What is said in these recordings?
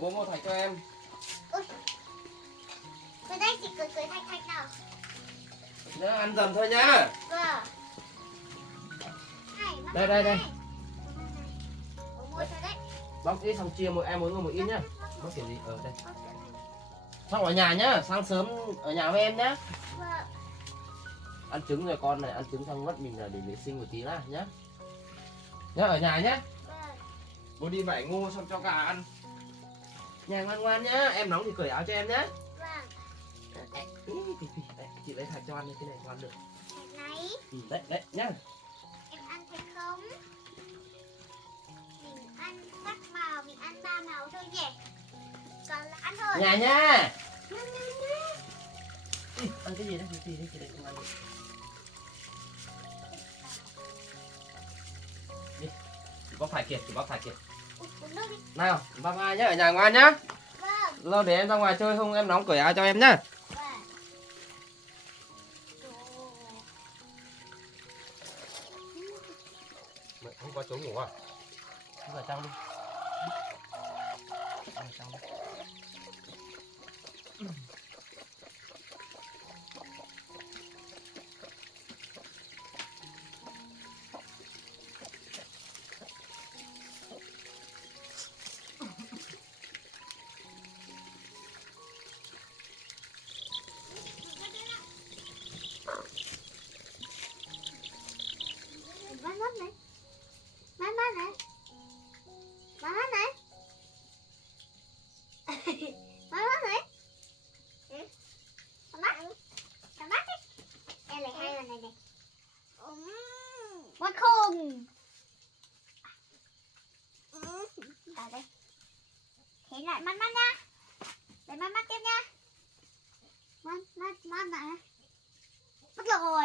rồi bố mua thạch cho em. Ui. Bên đây chị cười thạch nào. Nhá, ăn dần thôi nhá. Vâng. Đây. Bố mua cho đấy. Bóc ít xong chia em mỗi người một ít nhá. Bóc kiểu gì? Ở đây. Xong ở nhà nhá, sáng sớm ở nhà với em nhá. Vâng. Ăn trứng rồi con này, ăn trứng xong mất mình là để vệ sinh một tí đã nhá. Nhá, ở nhà nhá. Vâng. Bố đi vải ngô xong cho gà ăn. Nhà ngoan ngoan nhá, em nóng thì cởi áo cho em nhá. Vâng. Đấy, chị lấy thạch cho ăn đi, cái này cho ăn được. Thạch này. Đấy nhá. Em ăn thạch không? Mình ăn các màu, mình ăn 3 màu thôi nhỉ. Còn là ăn thôi. Nhà nhá. Ăn cái gì đấy, cái đấy không ăn được. Đi, chị bóc thạch kìa, Uống nước đi. Nào, bác ai nhá, ở nhà ngoan nhá. Vâng. Lâu để em ra ngoài chơi không em nóng cởi áo cho em nhá. Vâng. Không có chỗ ngủ à? Đi vào trong đi. Vào trong đi. Mát này. Mát này. Mát này. Mát này. Mát đi. Đây này, hai lần này này. Mát không. Ở đây. Thế lại mát nha. Để mát tiếp nha. Mát này. Mất rồi.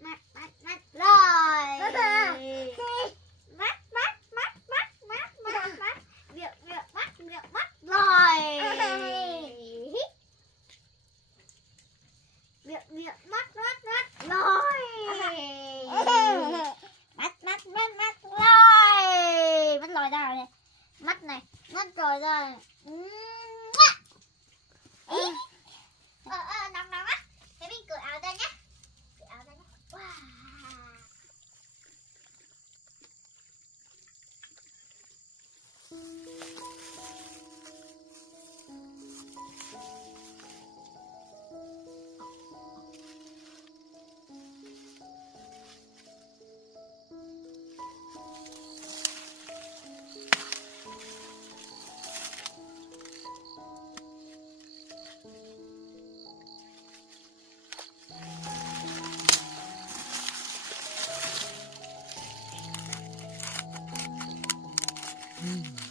Mát rồi. Miệng mát rồi. Miệng mát rồi. Mát rồi. Mất rồi ra rồi. Mắt này, mất rồi rồi. Nóng á. Thế mình cởi áo ra nhé. Wow.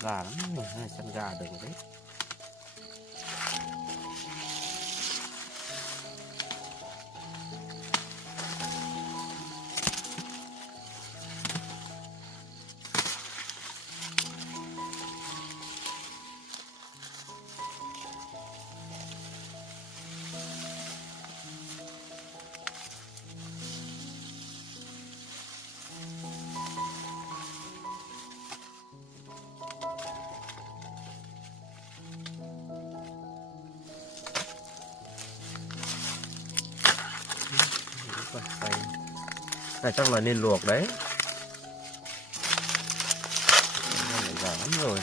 Gà lắm rồi, hai chân gà được rồi đấy. Này chắc là nên luộc đấy. Già lắm rồi.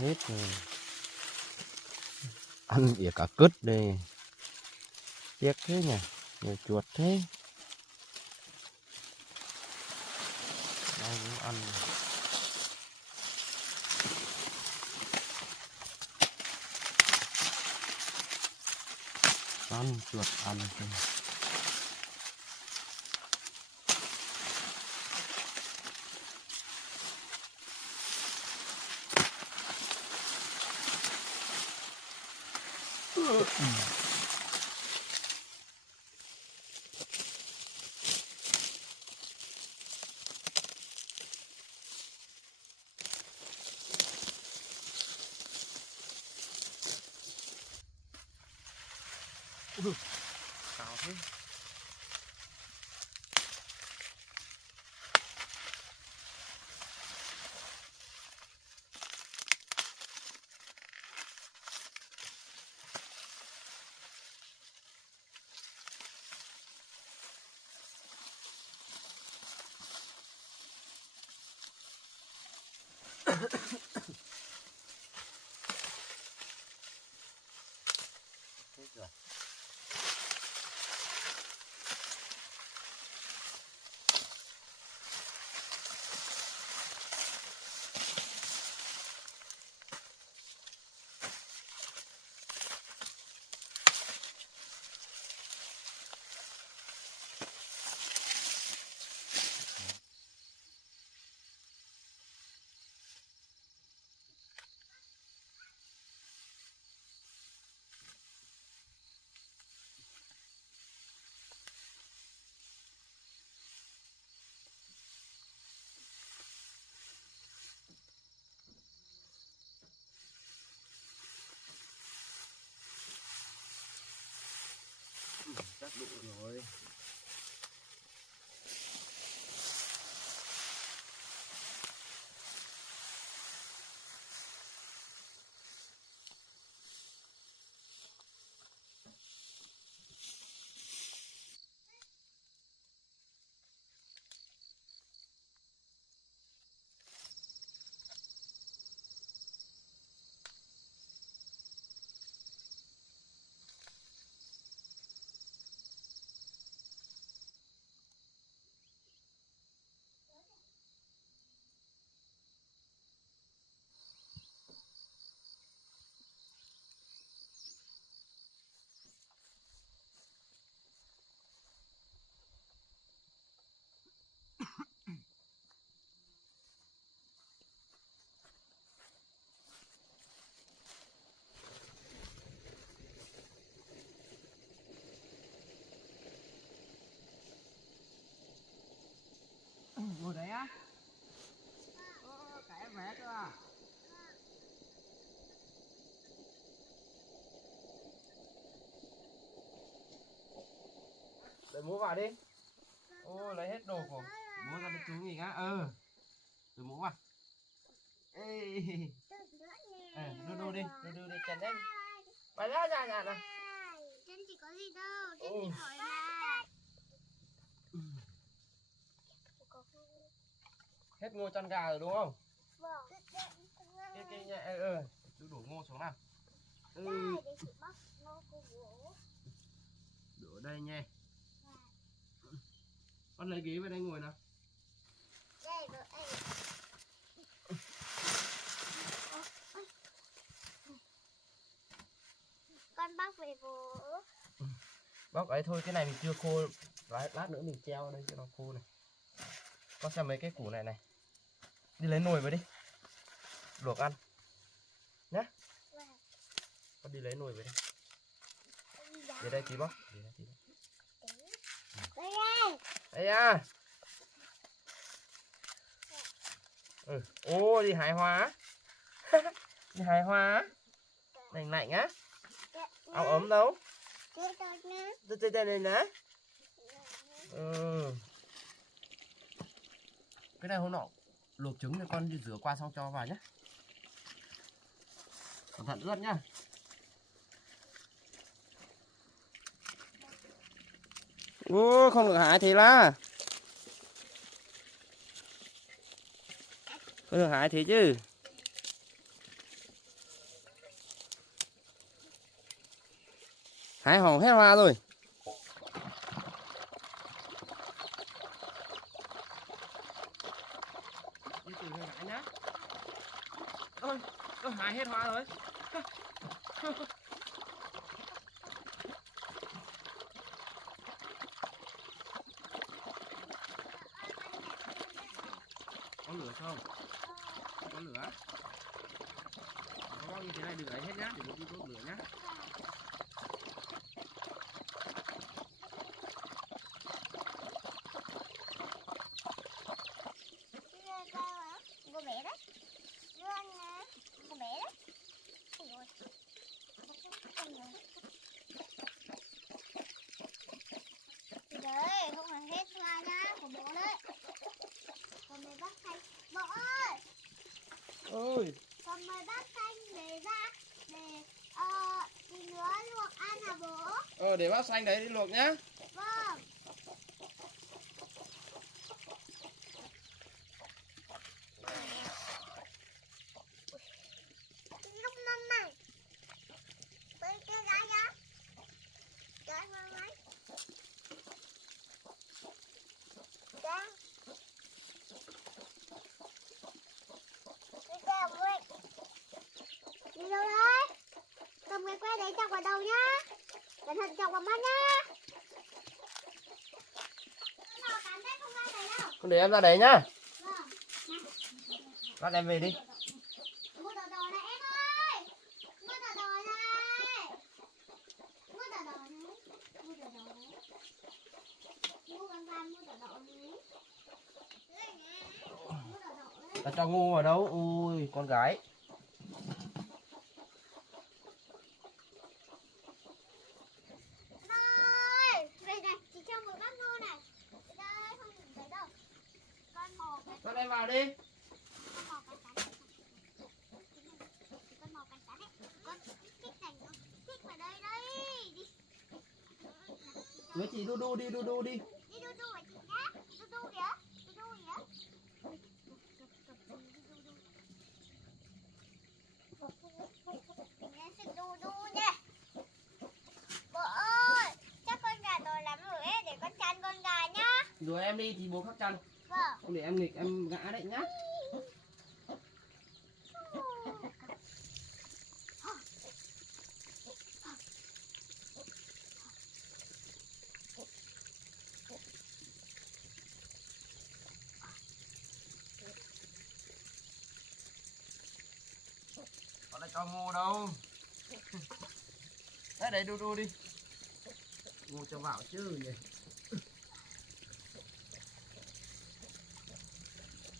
hết rồi. Ăn ỉa cả cứt đây. Tiếc thế nhỉ, nhiều chuột thế. Đây cũng ăn. Ăn chuột ăn thôi. Cao thế. Hết rồi. Chắc đủ rồi. Ngồi đấy á? Cả em vé cơ à? Để mũ vào đi. Ô, lấy hết đồ của bố ra cho chú nghỉ á. Rồi mũ vào. Ê. Đu đi, chèn lên. Vào ra nhà này. Chân chỉ có gì đâu, chân chỉ khỏi mà. Hết ngô chăn gà rồi đúng không? Vâng. Cái nhà chú đổ ngô xuống nào. Đổ ở đây nha. Con lấy ghế vào đây ngồi nào. Đây, đây. Con bóc về bố. Bóc ấy thôi, cái này mình chưa khô. Lát nữa mình treo ở đây cho nó khô này. Con xem mấy cái củ này này. Đi lấy nồi về đi. Luộc ăn. Nhá. Con đi lấy nồi về đây. Về đây tí bóc. Đây à. Ô, đi hái hoa. Đi hái hoa. Lạnh lạnh á. Áo ấm đâu? Đây này nè. Cái này hôm nọ luộc trứng thì con đi rửa qua xong cho vào nhé. Cẩn thận ướt nhá. Ô, không được hái thì là. Không được hái thế chứ. Hái hỏng hết hoa rồi. Đi từ hồi nãy nhá. Ôi, hái hết hoa rồi. Có lửa không? Có lửa. Có bao nhiêu thế này đừng ấy hết nhá, để đi đốt lửa nhá. Cô bé đấy. Cô bé đấy. Đấy, không phải hết hoa nhá, của bố đấy. Còn mời bác Thanh. Bố ơi! Ôi! Còn mời bác Thanh về ra để tí nữa luộc ăn hả bố? Để bác xanh đấy đi luộc nhá. Vâng. Lúc năm này. Bây giờ ra nhá. Ra vào máy. Ra. Đi ra quên. Đi đâu đấy? Cầm cái que đấy chọc vào đầu nhá. Cẩn thận chọc vào mắt nhá. Cắn đấy không ra đấy đâu. Con để em ra đấy nhá. Vâng. Bắt em về đi. Mua đồ đồ này em ơi. Mua đồ đồ này. Mua đồ đồ này. Mua đồ đồ này. Mua con van mua đồ đồ này. Mua đồ đồ này. Là cho ngu ở đâu? Ui, con gái. Đây, về này, chị cho một bát ngô này. Đây, không nhìn thấy đâu. Con mò cái. Con em vào đi. Con mò cái cắn. Con mò cái cắn ấy. Con kích này nó kích vào đây đây. Đi. Với chị đu đu đi, đu đu đi. Đi đu đu với chị nhá. Đu đu kìa. Đu đu kìa. Mình lên xin đu đu nha. Bố ơi, chắc con gà to lắm rồi ấy, để con chăn con gà nhá. Rồi em đi thì bố khắc chăn. Vâng. Không để em nghịch em ngã đấy nhá. Con lại cho ngô đâu. Đấy đấy đu đu đi. Ngô cho vào chứ nhỉ.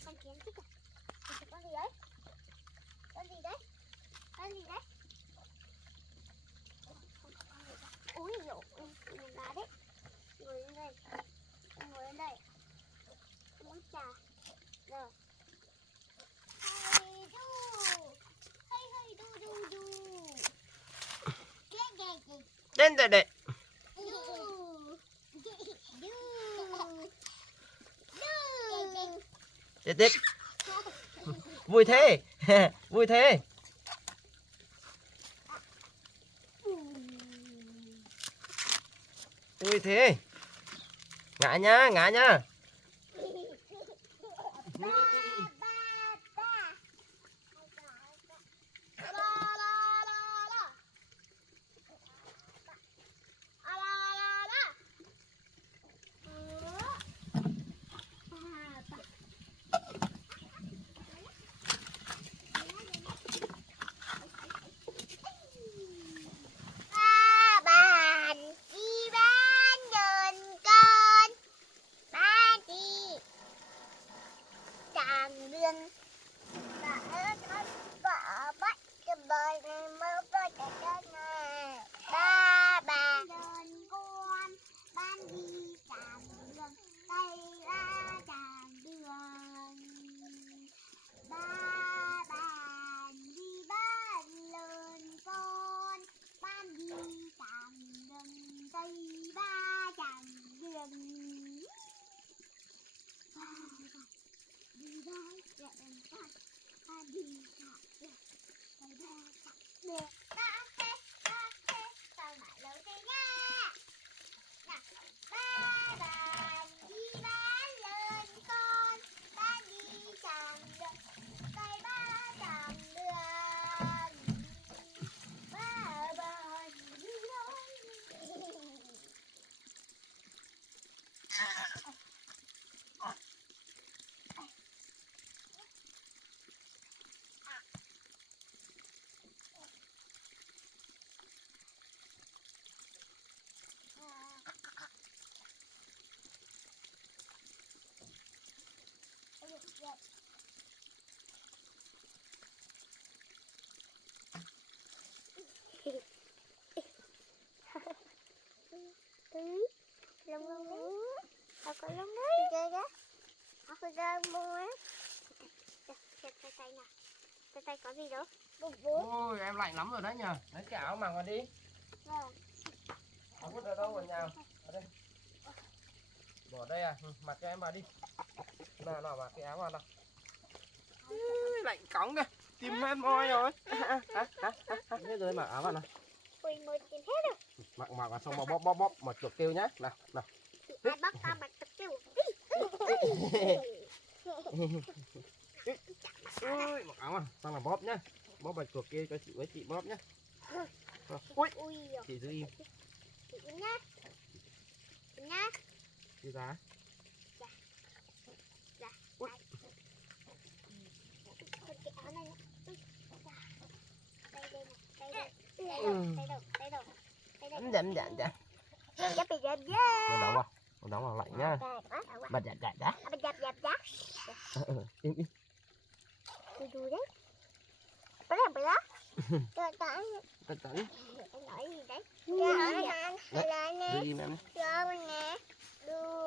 Con kiến thích à? Con gì đấy? Con gì đấy? Con gì đấy? Ui dồi ôi, mình đá đấy. Ngồi lên đây. Ngồi lên đây. Muốn trà. Rồi. Hay đu. Hay đu đu đu. Ghê ghê ghê. Đến đây đây. Đu. Đu. Đu. Tiếp tiếp. Vui thế. Vui thế. Vui thế. Ngã nhá, ngã nhá. Được. Ba thế, sao lại lâu thế nhá. Lông đấy. Có lông đấy. Chơi đó. Chơi đó mua á. Tay tay nào. Tay có gì đâu. Ôi em lạnh lắm rồi đấy nhờ. Lấy cái áo mặc vào đi. Vâng. Áo vứt ở đâu ở nhà? Ở đây. Bỏ đây à? Mặc cho em vào đi. Nào nào mặc cái áo vào nào. Lạnh cóng kìa. Tim em moi rồi. Thế rồi mặc áo vào nào. Ui mới tìm hết rồi. Mặc vào xong mà bóp mà chuột kêu nhá. Nào nào. Ai bóp ta mặc chuột kêu. Ui, mặc áo à, xong là bóp nhá. Bóp bạch chuột kia cho chị với chị bóp nhá. Ui, chị giữ im. Chị nhá. Nhá. Chị giá. Ui. Cái áo này. Dạ. Dập dập Nó đóng vào lạnh nhá. Bật dạ. Im. Đu đấy. Bữa đó. Cẩn Cẩn. nói gì đấy? Đấy. Giữ im em. Cho mình nè. Du.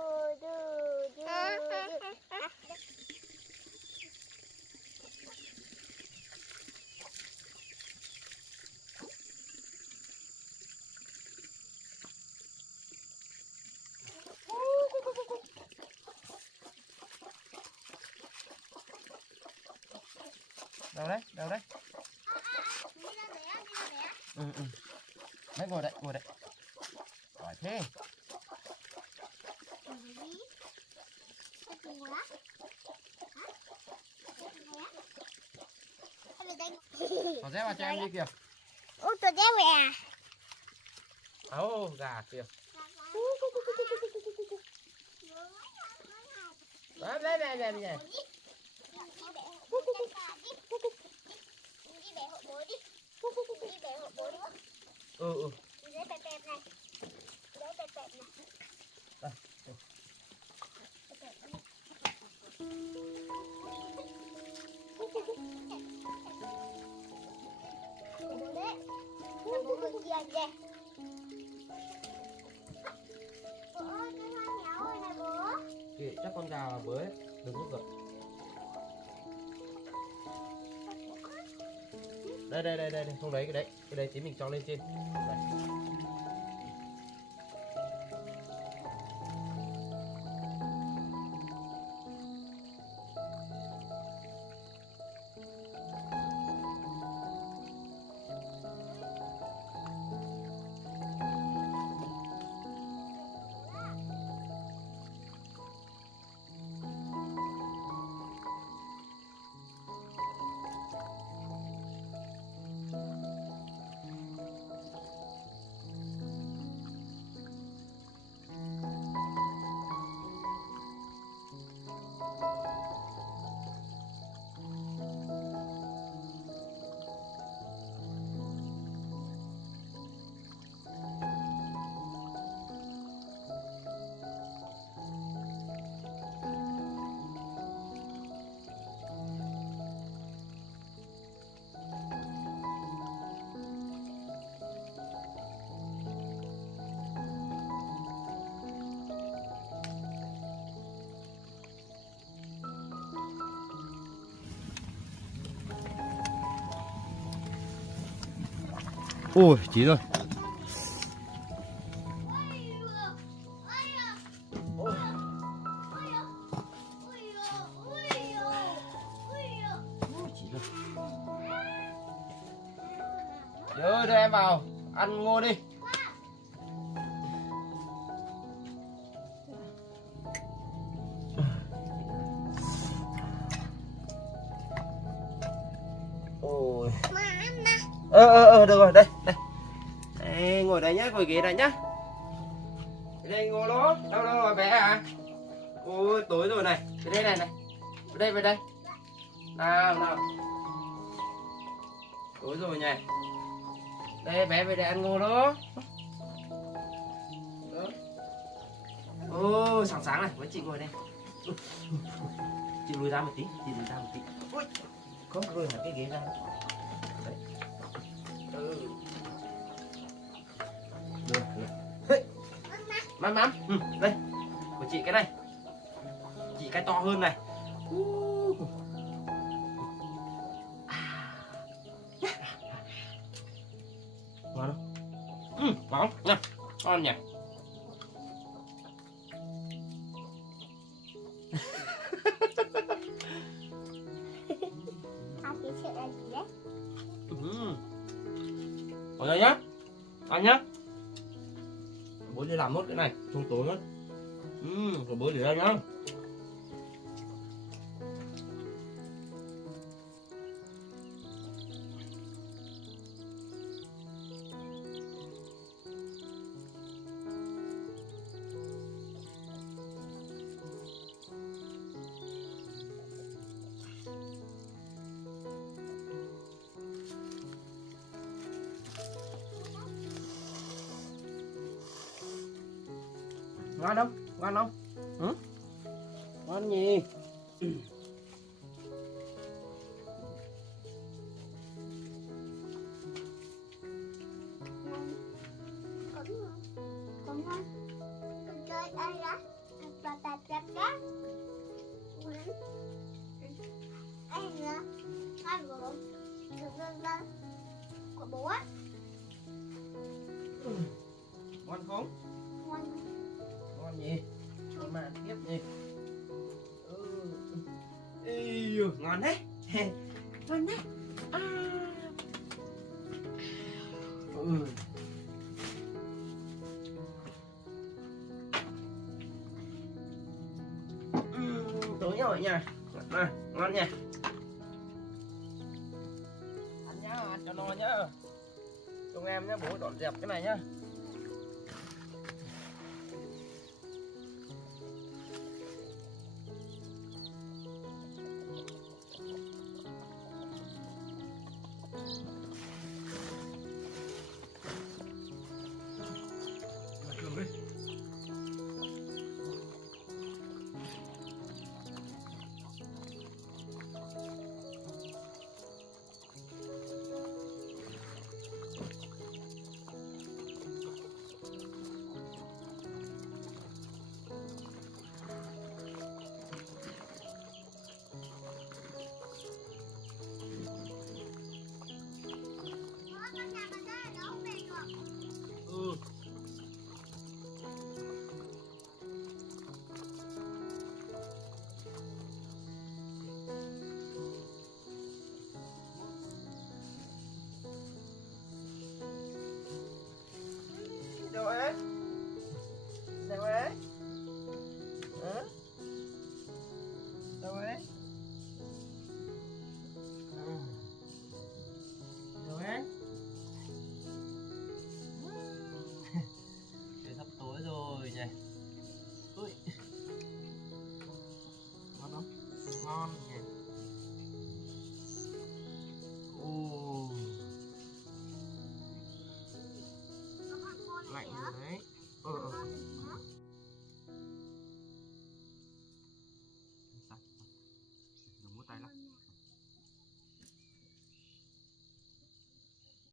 Đâu đấy? Ừ. Đấy ngồi đây. Giỏi thế. Có dép vào cho em đi kìa. Ủa tôi đeo về à? Áo gà kìa. Đấy. Ừ. Đấy bẹp này. Đây. Bố đấy. Bố bên kia kìa. Bố ơi, cái hoa nhéo rồi này bố. Kệ chắc con gà bới, đừng có gật. Đây, không đấy cái đấy tí mình cho lên trên. Đây. Ôi, chí rồi. Đưa em vào ăn ngô đi. Ôi. Được rồi, đây. Đây, ngồi đây nhá, ngồi ghế đây nhá. Đây ngô lố, đâu rồi bé à? Ôi tối rồi này, về đây này. Về đây. Nào. Tối rồi nhỉ. Đây bé về đây ăn ngô đó. Ô sáng này, với chị ngồi đây. Chị lùi ra một tí, Ui, có rơi hẳn cái ghế ra. Đấy. Được. Mắm mắm. Đây. Của chị cái này. Chị cái to hơn này. Ngon không? Ngon nha. Ngon nhỉ. Hai cái sợi là gì đấy? Ở đây nhá. Ăn nhá. Bố đi làm nốt cái này, trong tối mất. Rồi bố để ra nhá. Ngon không? Ngon không? Ngon gì? Cũng ngon. Con chơi ai đó? Và tạt tạt đó. Ai nữa? Ai nữa? Của bố á. Ngon không? Ngon. Ngon gì? Mà tiếp gì? Ngon đấy. Ngon đấy. Tối rồi nha. Ngon nha. Ăn nhá, ăn cho no nhá. Chúng em nhá, bố dọn dẹp cái này nhá.